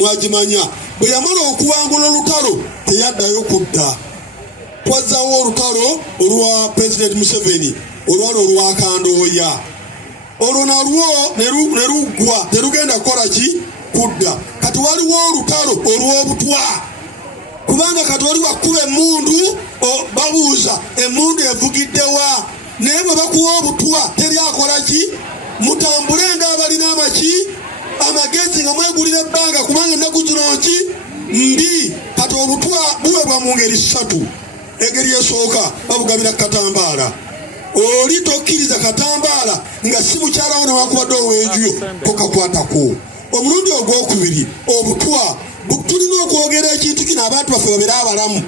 mwagimanya bwe yamala okuwangula olutalo teyaddayo kudda. Twazzaawo olutalo olwa President Museveni olwali olwa Kandooya. Olwo nalwo ne luggwa terugenda kukola ki kudda. Kati waliwo olutalo olw'obutwa kubanga kati wali wakuba emmundu babuuza emmundu evugiddewa naye bwe bakuwa obutwa teri akola ki mutambule ng'abalina amagezi nga mwegulira ebbanga kubanga ennaku zino ki mbi. Kati obutwa buwebwa mu ngeri ssatu. Engeri esooka babugabira Katambaala. Oli tokkiriza Katambaala nga si mukyalawo newakubadde oweejuyo tokakwatako. Omulundi ogwokubiri obutwa tulina okwogera ekintu kino abantu baffe babeere abalamu.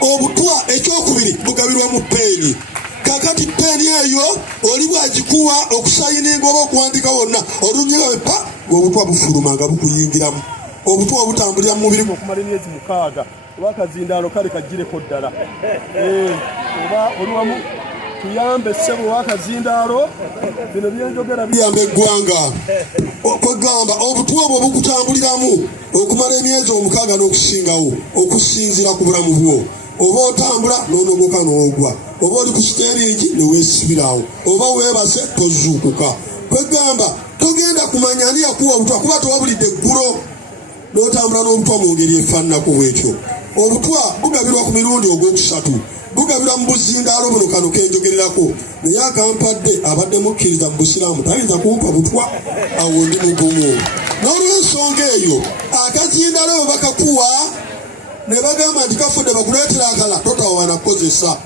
Obutwa ekyokubiri bugabirwa mu peeni. Kakati peeni eyo oli bwagikuwa okusayininga oba okuwandika wonna olunyiga wepa ng'obutwa bufuluma nga bukuyingiramu. Obutwa obutambulira mu mubiri okumala emyezi 6 oba akazindaalo kale kagireko ddala. Oba oluwamu tuyambe ssebo wakazindaalo bino byenjogera biyamba eggwanga. Kwegamba obutwa obwo bukutambuliramu okumala emyezi 6 n'okusingawo okusinziira ku bulamu bwo. Oba otambula n'onogoka n'ogwa, oba oli ku siteeringi ne weesibirawo, oba weebase tozuukuka. Kwegamba togenda kumanya ani yakuwa obutwa kuba towabulidde eggulo n'otambula n'obutwa mu ngeri efaananako bw'ekyo. Obutwa bugabirwa ku mirundi ogwokusatu. Bugabirwa mu buzindaalo buno kano kenjogererako. Naye akampadde abadde mukkiriza mu busiraamu tayinza kumpa butwa awo ndi mugumu. N'olw'ensonga eyo akazindaalo bwe bakakuwa ne bagamba nti kafudde bakuleetera akala totawa na kukozesa.